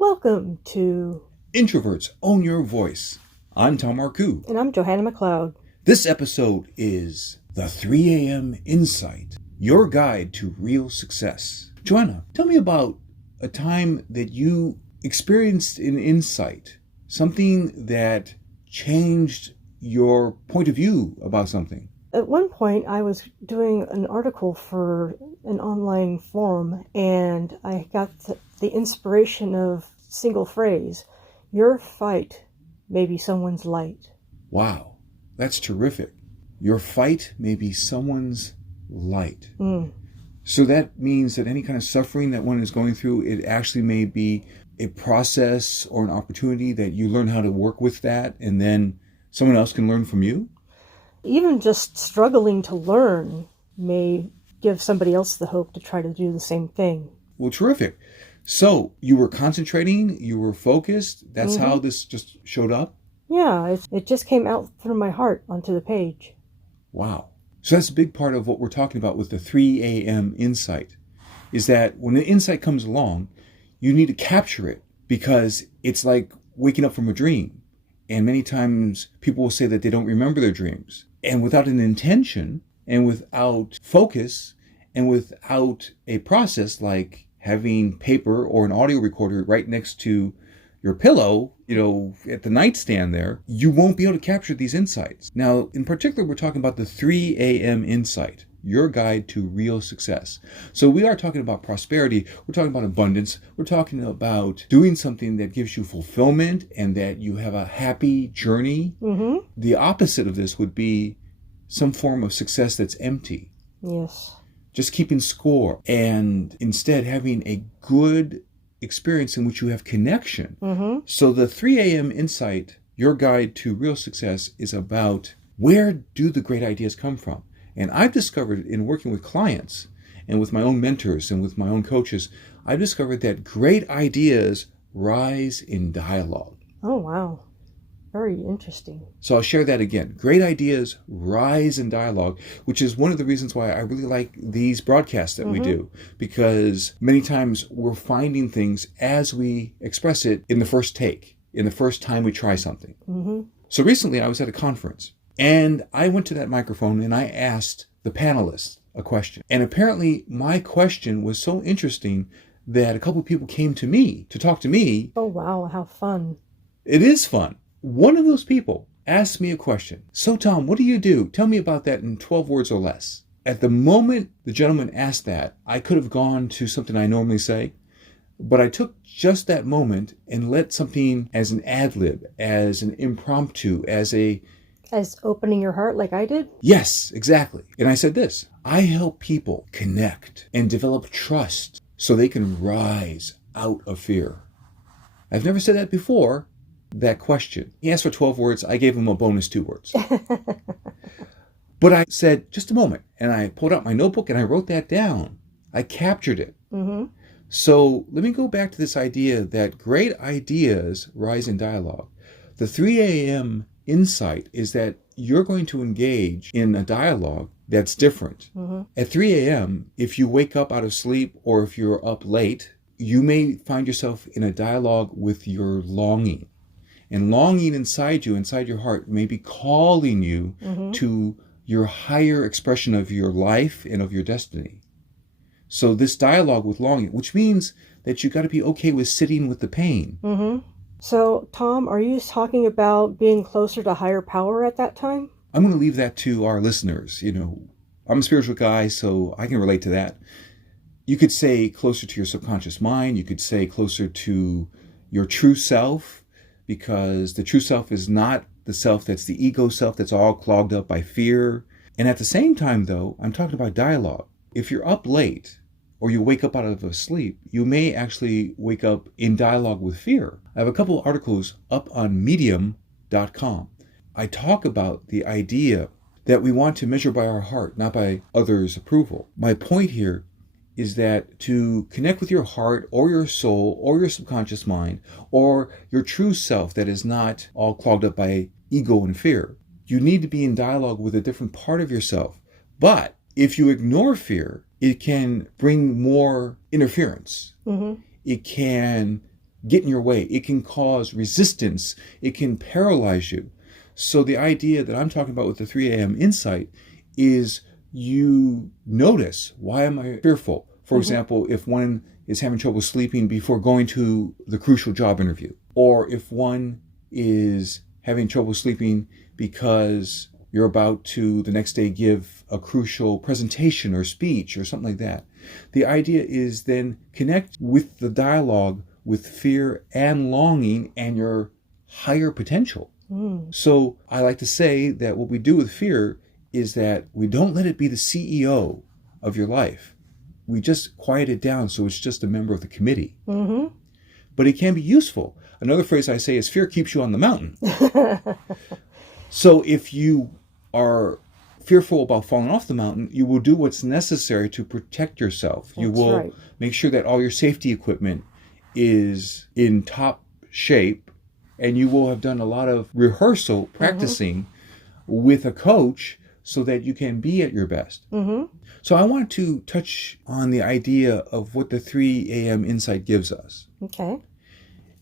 Welcome to Introverts Own Your Voice. I'm Tom Marcoux. And I'm Johanna McLeod. This episode is the 3 a.m. Insight, your guide to real success. Johanna, tell me about a time that you experienced an insight, something that changed your point of view about something. At one point, I was doing an article for an online forum, and I got the inspiration of a single phrase, your fight may be someone's light. Wow, that's terrific. Your fight may be someone's light. So that means that any kind of suffering that one is going through, it actually may be a process or an opportunity that you learn how to work with that, and then someone else can learn from you? Even just struggling to learn may give somebody else the hope to try to do the same thing. Well, terrific. So you were concentrating, you were focused. That's how this just showed up? Yeah, it just came out through my heart onto the page. Wow. So that's a big part of what we're talking about with the 3 a.m. insight, is that when an insight comes along, you need to capture it because it's like waking up from a dream. And many times people will say that they don't remember their dreams. And without an intention and without focus and without a process like having paper or an audio recorder right next to your pillow, at the nightstand there, you won't be able to capture these insights. Now, in particular, we're talking about the 3 a.m. insight, your guide to real success. So we are talking about prosperity. We're talking about abundance. We're talking about doing something that gives you fulfillment and that you have a happy journey. The opposite of this would be some form of success that's empty. Yes. Just keeping score and instead having a good experience in which you have connection. So the 3 a.m. insight, your guide to real success, is about where do the great ideas come from? And I've discovered in working with clients and with my own mentors and with my own coaches, I've discovered that great ideas rise in dialogue. Oh, wow. Very interesting. So I'll share that again. Great ideas rise in dialogue, which is one of the reasons why I really like these broadcasts that we do, because many times we're finding things as we express it in the first take, in the first time we try something. So recently I was at a conference and I went to that microphone and I asked the panelists a question. And apparently my question was so interesting that a couple of people came to me to talk to me. Oh, wow. How fun. It is fun. One of those people asked me a question. So, Tom, what do you do? Tell me about that in 12 words or less. At the moment the gentleman asked that, I could have gone to something I normally say, but I took just that moment and let something as an ad-lib, as an impromptu, as opening your heart like I did? Yes, exactly. And I said this, I help people connect and develop trust so they can rise out of fear. I've never said that before. That question. He asked for 12 words. I gave him a bonus 2 words. But I said, just a moment. And I pulled out my notebook and I wrote that down. I captured it. So let me go back to this idea that great ideas rise in dialogue. The 3 a.m. insight is that you're going to engage in a dialogue that's different. At 3 a.m., if you wake up out of sleep or if you're up late, you may find yourself in a dialogue with your longing. And longing inside you, inside your heart, may be calling you to your higher expression of your life and of your destiny. So this dialogue with longing, which means that you got to be okay with sitting with the pain. So, Tom, are you talking about being closer to higher power at that time? I'm going to leave that to our listeners. I'm a spiritual guy, so I can relate to that. You could say closer to your subconscious mind. You could say closer to your true self. Because the true self is not the self that's the ego self that's all clogged up by fear. And at the same time, though, I'm talking about dialogue. If you're up late or you wake up out of a sleep, you may actually wake up in dialogue with fear. I have a couple of articles up on medium.com. I talk about the idea that we want to measure by our heart, not by others' approval. My point here is that to connect with your heart or your soul or your subconscious mind or your true self that is not all clogged up by ego and fear, you need to be in dialogue with a different part of yourself. But if you ignore fear, it can bring more interference. It can get in your way. It can cause resistance. It can paralyze you. So the idea that I'm talking about with the 3 a.m. insight is you notice, why am I fearful? For example, if one is having trouble sleeping before going to the crucial job interview, or if one is having trouble sleeping because you're about to the next day give a crucial presentation or speech or something like that. The idea is then connect with the dialogue with fear and longing and your higher potential. So I like to say that what we do with fear is that we don't let it be the CEO of your life. We just quiet it down so it's just a member of the committee. But it can be useful. Another phrase I say is fear keeps you on the mountain. So if you are fearful about falling off the mountain, you will do what's necessary to protect yourself. You will make sure that all your safety equipment is in top shape, and you will have done a lot of rehearsal, practicing with a coach so that you can be at your best. So I want to touch on the idea of what the 3 a.m. insight gives us. Okay.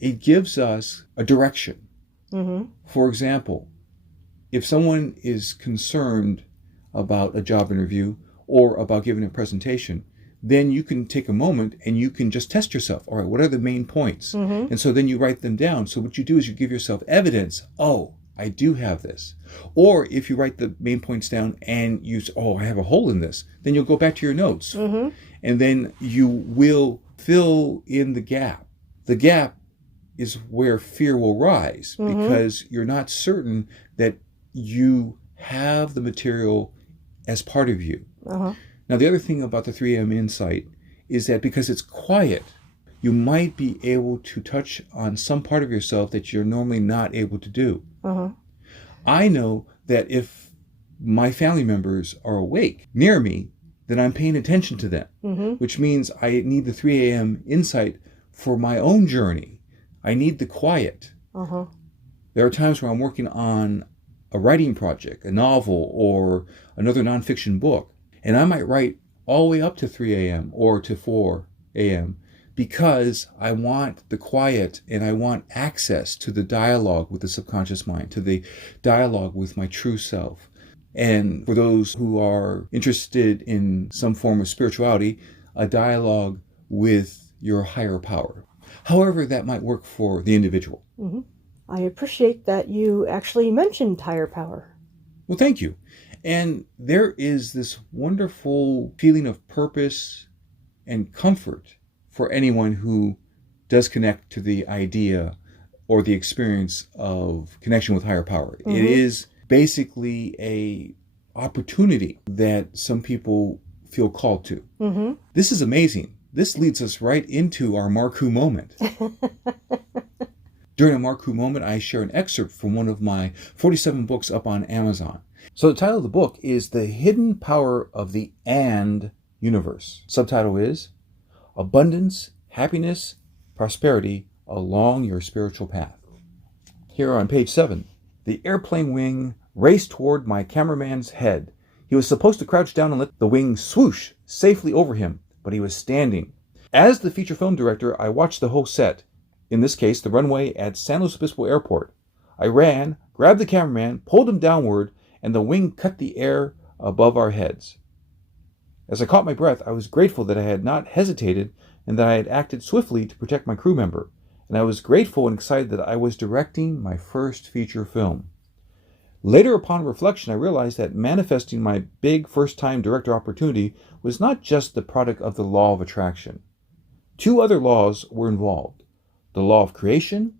It gives us a direction. For example, if someone is concerned about a job interview or about giving a presentation, then you can take a moment and you can just test yourself. All right, what are the main points? And so then you write them down. So what you do is you give yourself evidence. Oh, I do have this. Or if you write the main points down and you say, oh, I have a hole in this, then you'll go back to your notes. And then you will fill in the gap. The gap is where fear will rise because you're not certain that you have the material as part of you. Now, the other thing about the 3 a.m. insight is that because it's quiet, you might be able to touch on some part of yourself that you're normally not able to do. I know that if my family members are awake near me, then I'm paying attention to them, which means I need the 3 a.m. insight for my own journey. I need the quiet. There are times where I'm working on a writing project, a novel, or another nonfiction book, and I might write all the way up to 3 a.m. or to 4 a.m. because I want the quiet and I want access to the dialogue with the subconscious mind, to the dialogue with my true self. And for those who are interested in some form of spirituality, a dialogue with your higher power. However that might work for the individual. I appreciate that you actually mentioned higher power. Well, thank you. And there is this wonderful feeling of purpose and comfort for anyone who does connect to the idea or the experience of connection with higher power. It is basically a opportunity that some people feel called to. This is amazing. This leads us right into our Marcoux moment. During a Marcoux moment, I share an excerpt from one of my 47 books up on Amazon. So the title of the book is The Hidden Power of the And Universe. Subtitle is Abundance, Happiness, Prosperity Along Your Spiritual Path. Here on page 7, the airplane wing raced toward my cameraman's head. He was supposed to crouch down and let the wing swoosh safely over him, but he was standing. As the feature film director, I watched the whole set, in this case, the runway at San Luis Obispo Airport. I ran, grabbed the cameraman, pulled him downward, and the wing cut the air above our heads. As I caught my breath, I was grateful that I had not hesitated and that I had acted swiftly to protect my crew member. And I was grateful and excited that I was directing my first feature film. Later, upon reflection, I realized that manifesting my big first-time director opportunity was not just the product of the law of attraction. 2 other laws were involved: the law of creation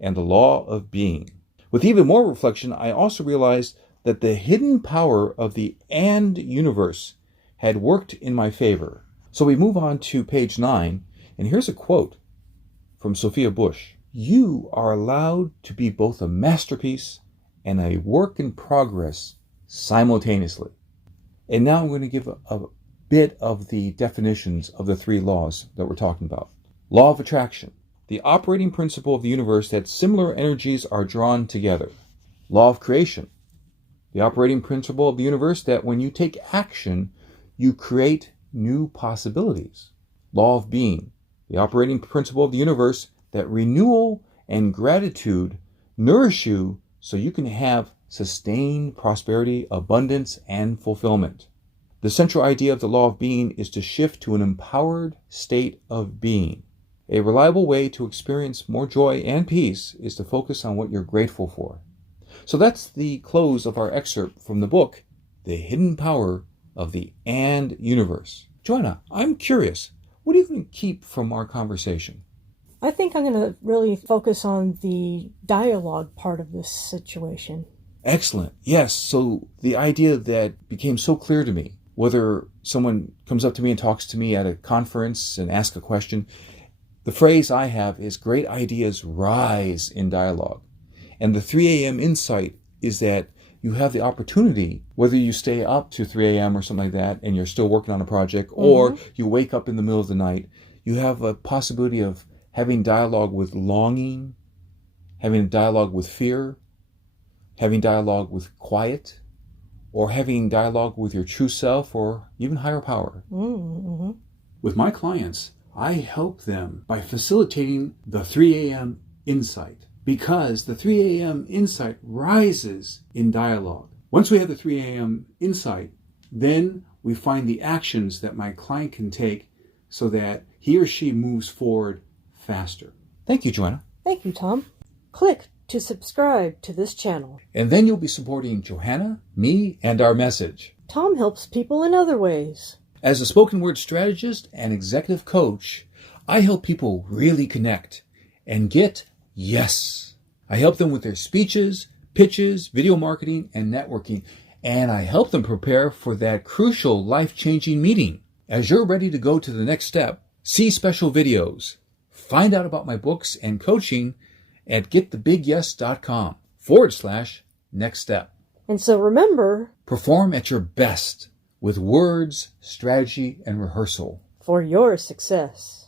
and the law of being. With even more reflection, I also realized that the hidden power of the And universe had worked in my favor. So we move on to page 9, and here's a quote from Sophia Bush. You are allowed to be both a masterpiece and a work in progress simultaneously. And now I'm going to give a bit of the definitions of the 3 laws that we're talking about. Law of attraction, the operating principle of the universe that similar energies are drawn together. Law of creation, the operating principle of the universe that when you take action, you create new possibilities. Law of being, the operating principle of the universe that renewal and gratitude nourish you so you can have sustained prosperity, abundance, and fulfillment. The central idea of the law of being is to shift to an empowered state of being. A reliable way to experience more joy and peace is to focus on what you're grateful for. So that's the close of our excerpt from the book, The Hidden Power of the And Universe. Johanna, I'm curious, what are you going to keep from our conversation? I think I'm going to really focus on the dialogue part of this situation. Excellent. Yes, so the idea that became so clear to me, whether someone comes up to me and talks to me at a conference and asks a question, the phrase I have is great ideas rise in dialogue. And the 3 a.m. insight is that you have the opportunity, whether you stay up to 3 a.m. or something like that and you're still working on a project, or you wake up in the middle of the night, you have a possibility of having dialogue with longing, having a dialogue with fear, having dialogue with quiet, or having dialogue with your true self or even higher power. Mm-hmm. With my clients, I help them by facilitating the 3 a.m. insight, because the 3 a.m. insight rises in dialogue. Once we have the 3 a.m. insight, then we find the actions that my client can take so that he or she moves forward faster. Thank you, Johanna. Thank you, Tom. Click to subscribe to this channel. And then you'll be supporting Johanna, me, and our message. Tom helps people in other ways. As a spoken word strategist and executive coach, I help people really connect and get yes. I help them with their speeches, pitches, video marketing, and networking. And I help them prepare for that crucial life-changing meeting. As you're ready to go to the next step, see special videos, find out about my books and coaching at getthebigyes.com/next step. And so remember, perform at your best with words, strategy, and rehearsal for your success.